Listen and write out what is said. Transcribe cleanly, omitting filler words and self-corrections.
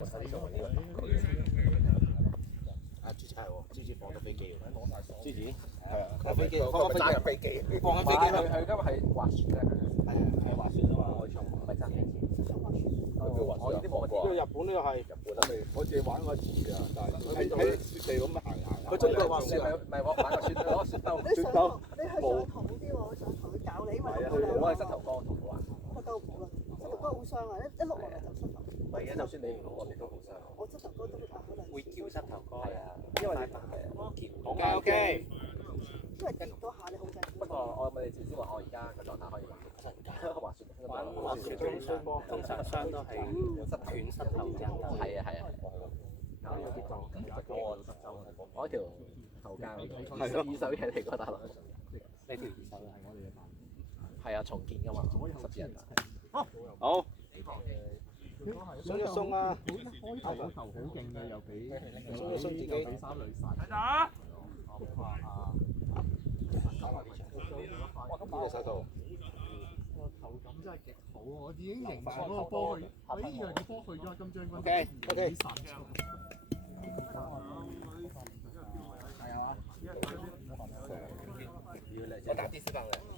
啊，之前係喎，之前放咗飛機喎，之前係啊，放飛機，放飛機，放緊飛機啦。佢今日係滑雪嘅，係滑雪啊嘛，我從唔係揸飛機。我呢啲冇過。日本呢個係日本啊，我自己玩過一次啊，但係喺雪地咁行。佢中國滑雪咪玩個雪攞雪兜。你去上堂好啲喎，上堂佢教你，因為我係膝頭哥同好玩。膝頭哥好傷啊！一碌落嚟就膝頭。唔係嘅，就算你唔好，我哋都好傷。我膝頭哥都可能會叫膝頭哥係啊，因為你OK。因為跌嗰下你控制唔到。不過我咪之前話我而家個狀態可以滑雪，滑雪通常傷都係斷膝頭印。係啊。我一條頭膠二手嘢嚟㗎，大佬。呢條二手係我哋嘅班。係啊，重建㗎嘛，10字人啊。好。鬆一鬆啊！開頭嗰球好勁嘅，又俾鬆一鬆自己。俾三壘晒。睇下。邊隻手度？個球感真係極好，我已經形容嗰個波去，我呢樣嘅波去咗金將軍。OK。係啊。我打第四棒嘅。